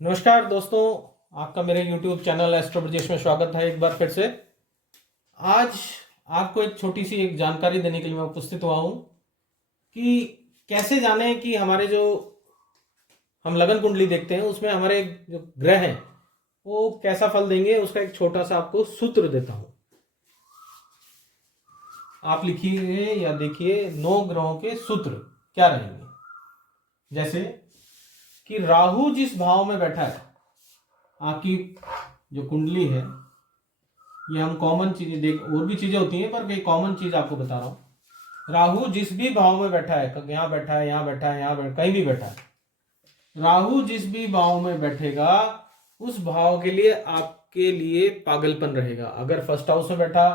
नमस्कार दोस्तों, आपका मेरे YouTube चैनल एस्ट्रो ब्रजेश में स्वागत है एक बार फिर से। आज आपको एक छोटी सी एक जानकारी देने के लिए मैं उपस्थित हुआ हूँ कि कैसे जाने कि हमारे जो हम लगन कुंडली देखते हैं उसमें हमारे जो ग्रह हैं वो कैसा फल देंगे। उसका एक छोटा सा आपको सूत्र देता हूँ। आप लिखिए या देखिए 9 ग्रहों के सूत्र क्या रहेंगे। जैसे कि राहु जिस भाव में बैठा है, आपकी जो कुंडली है, ये हम कॉमन चीजें देख, और भी चीजें होती हैं पर कई कॉमन चीज आपको बता रहा हूं। राहु जिस भी भाव में बैठा है, यहाँ बैठा है, यहाँ बैठा है, यहाँ बैठा, कहीं भी बैठा है, राहु जिस भी भाव में बैठेगा उस भाव के लिए आपके लिए पागलपन रहेगा। अगर फर्स्ट हाउस में बैठा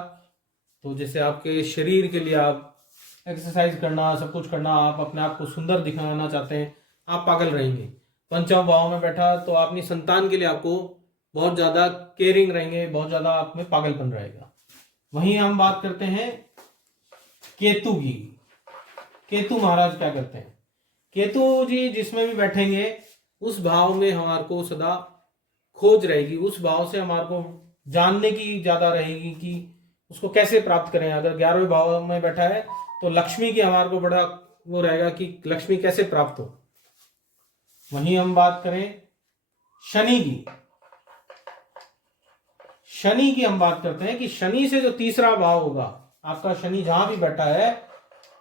तो जैसे आपके शरीर के लिए आप एक्सरसाइज करना, सब कुछ करना, आप अपने आप को सुंदर दिखाना चाहते हैं, आप पागल रहेंगे। पंचम भाव में बैठा तो अपनी संतान के लिए आपको बहुत ज्यादा केयरिंग रहेंगे, बहुत ज्यादा आप में पागलपन रहेगा। वहीं हम बात करते हैं केतु की। केतु महाराज क्या करते हैं? केतु जी जिसमें भी बैठेंगे उस भाव में हमारे को सदा खोज रहेगी, उस भाव से हमारे को जानने की ज्यादा रहेगी कि उसको कैसे प्राप्त करें। अगर 11वें भाव में बैठा है तो लक्ष्मी की हमारे को बड़ा वो रहेगा कि लक्ष्मी कैसे प्राप्त हो। वहीं हम बात करें शनि की। शनि की हम बात करते हैं कि शनि से जो तीसरा भाव होगा, आपका शनि जहां भी बैठा है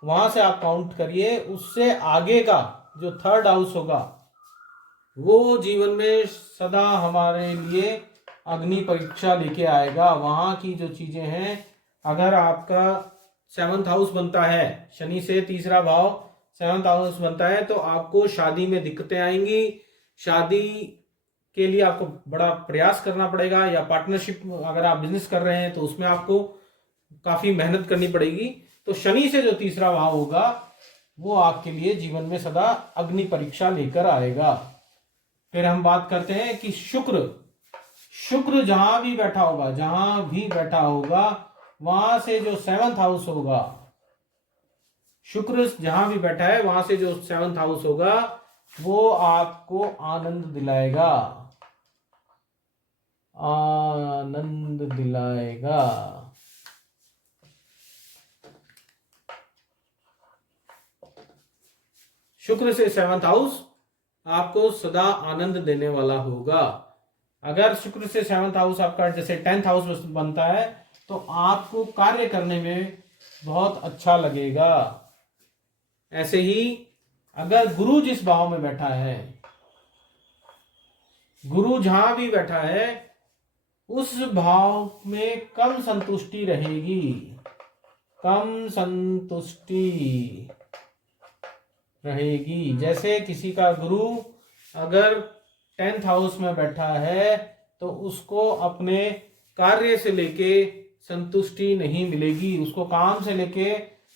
वहां से आप काउंट करिए, उससे आगे का जो थर्ड हाउस होगा वो जीवन में सदा हमारे लिए अग्नि परीक्षा लेके आएगा। वहां की जो चीजें हैं, अगर आपका 7th हाउस बनता है, शनि से तीसरा भाव 7th हाउस बनता है, तो आपको शादी में दिक्कतें आएंगी। शादी के लिए आपको बड़ा प्रयास करना पड़ेगा, या पार्टनरशिप अगर आप बिजनेस कर रहे हैं तो उसमें आपको काफी मेहनत करनी पड़ेगी। तो शनि से जो तीसरा भाव होगा वो आपके लिए जीवन में सदा अग्नि परीक्षा लेकर आएगा। फिर हम बात करते हैं कि शुक्र जहां भी बैठा होगा, जहां भी बैठा होगा वहां से जो 7th हाउस होगा, शुक्र जहां भी बैठा है वहां से जो 7th हाउस होगा वो आपको आनंद दिलाएगा, आनंद दिलाएगा। शुक्र से 7th हाउस आपको सदा आनंद देने वाला होगा। अगर शुक्र से 7th हाउस आपका जैसे 10th हाउस बनता है तो आपको कार्य करने में बहुत अच्छा लगेगा। ऐसे ही अगर गुरु जिस भाव में बैठा है, गुरु जहां भी बैठा है उस भाव में कम संतुष्टि रहेगी, कम संतुष्टि रहेगी। जैसे किसी का गुरु अगर 10th हाउस में बैठा है तो उसको अपने कार्य से लेके संतुष्टि नहीं मिलेगी, उसको काम से लेके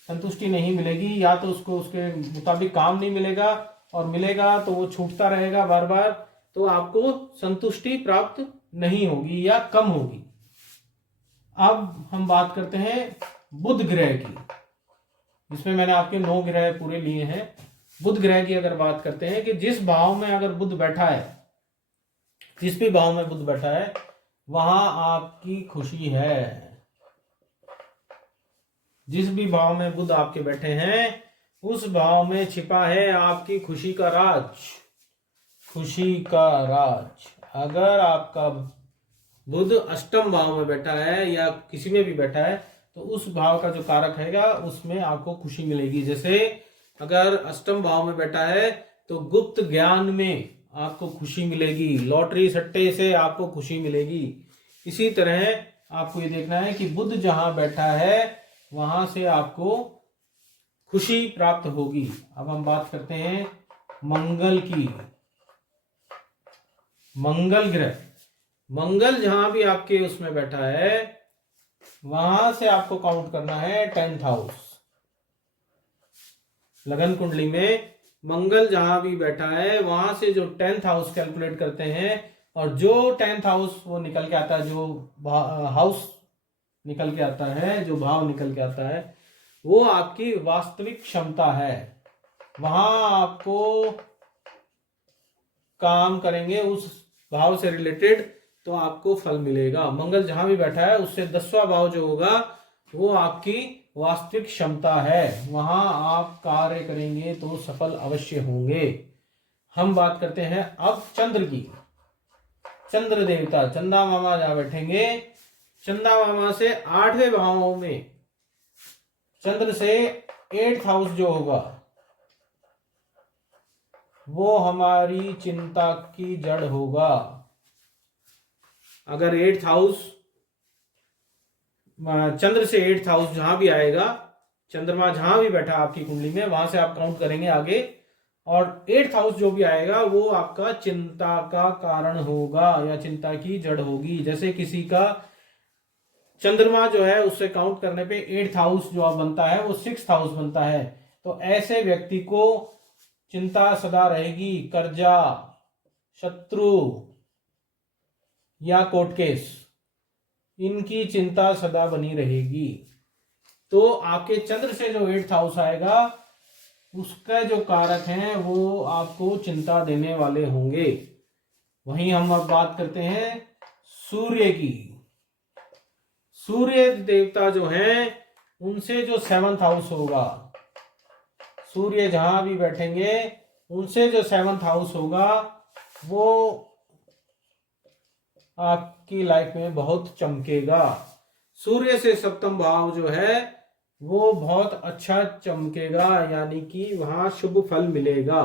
संतुष्टि नहीं मिलेगी, या तो उसको उसके मुताबिक काम नहीं मिलेगा, और मिलेगा तो वो छूटता रहेगा बार बार, तो आपको संतुष्टि प्राप्त नहीं होगी या कम होगी। अब हम बात करते हैं बुध ग्रह की, जिसमें मैंने आपके 9 ग्रह पूरे लिए हैं। बुध ग्रह की अगर बात करते हैं कि जिस भाव में अगर बुध बैठा है, जिस भी भाव में बुध बैठा है वहां आपकी खुशी है। जिस भी भाव में बुध आपके बैठे हैं उस भाव में छिपा है आपकी खुशी का राज, खुशी का राज। अगर आपका बुध अष्टम भाव में बैठा है या किसी में भी बैठा है तो उस भाव का जो कारक हैगा उसमें आपको खुशी मिलेगी। जैसे अगर अष्टम भाव में बैठा है तो गुप्त ज्ञान में आपको खुशी मिलेगी, लॉटरी सट्टे से आपको खुशी मिलेगी। इसी तरह आपको ये देखना है कि बुध जहां बैठा है वहां से आपको खुशी प्राप्त होगी। अब हम बात करते हैं मंगल की। मंगल ग्रह, मंगल जहां भी आपके उसमें बैठा है वहां से आपको काउंट करना है 10th हाउस। लगन कुंडली में मंगल जहां भी बैठा है वहां से जो 10th हाउस कैलकुलेट करते हैं, और जो 10th हाउस वो निकल के आता है, जो हाउस निकल के आता है, जो भाव निकल के आता है, वो आपकी वास्तविक क्षमता है। वहां आपको काम करेंगे उस भाव से रिलेटेड तो आपको फल मिलेगा। मंगल जहां भी बैठा है उससे 10वां भाव जो होगा वो आपकी वास्तविक क्षमता है, वहां आप कार्य करेंगे तो सफल अवश्य होंगे। हम बात करते हैं अब चंद्र की। चंद्र देवता चंदा मामा जहां बैठेंगे, चंदा मामा से 8वें भाव में चंद्र से 8th हाउस जो होगा वो हमारी चिंता की जड़ होगा। अगर 8th हाउस चंद्र से 8th हाउस जहां भी आएगा, चंद्रमा जहां भी बैठा आपकी कुंडली में, वहां से आप काउंट करेंगे आगे, और 8th हाउस जो भी आएगा वो आपका चिंता का कारण होगा या चिंता की जड़ होगी। जैसे किसी का चंद्रमा जो है उससे काउंट करने पे 8th हाउस जो बनता है वो 6th हाउस बनता है, तो ऐसे व्यक्ति को चिंता सदा रहेगी, कर्जा, शत्रु या कोर्ट केस, इनकी चिंता सदा बनी रहेगी। तो आपके चंद्र से जो 8th हाउस आएगा उसका जो कारक हैं वो आपको चिंता देने वाले होंगे। वहीं हम अब बात करते हैं सूर्य की। सूर्य देवता जो हैं उनसे जो 7th हाउस होगा, सूर्य जहां भी बैठेंगे उनसे जो 7th हाउस होगा वो आपकी लाइफ में बहुत चमकेगा। सूर्य से 7th भाव जो है वो बहुत अच्छा चमकेगा, यानी कि वहां शुभ फल मिलेगा।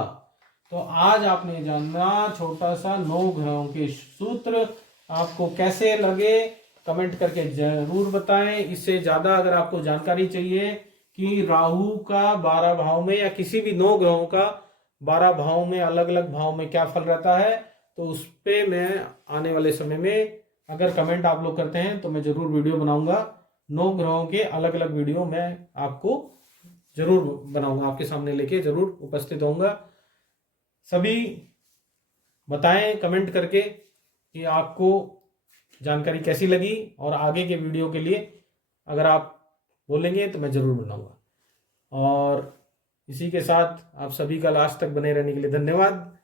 तो आज आपने जाना छोटा सा 9 ग्रहों के सूत्र, आपको कैसे लगे कमेंट करके जरूर बताएं। इससे ज्यादा अगर आपको जानकारी चाहिए कि राहु का 12 भाव में या किसी भी 9 ग्रहों का 12 भाव में अलग अलग भाव में क्या फल रहता है, तो उस पे मैं आने वाले समय में अगर कमेंट आप लोग करते हैं तो मैं जरूर वीडियो बनाऊंगा। 9 ग्रहों के अलग अलग वीडियो मैं आपको जरूर बनाऊंगा, आपके सामने लेके जरूर उपस्थित होऊंगा। सभी बताएं कमेंट करके कि आपको जानकारी कैसी लगी, और आगे के वीडियो के लिए अगर आप बोलेंगे तो मैं जरूर बनाऊंगा। और इसी के साथ आप सभी का लास्ट तक बने रहने के लिए धन्यवाद।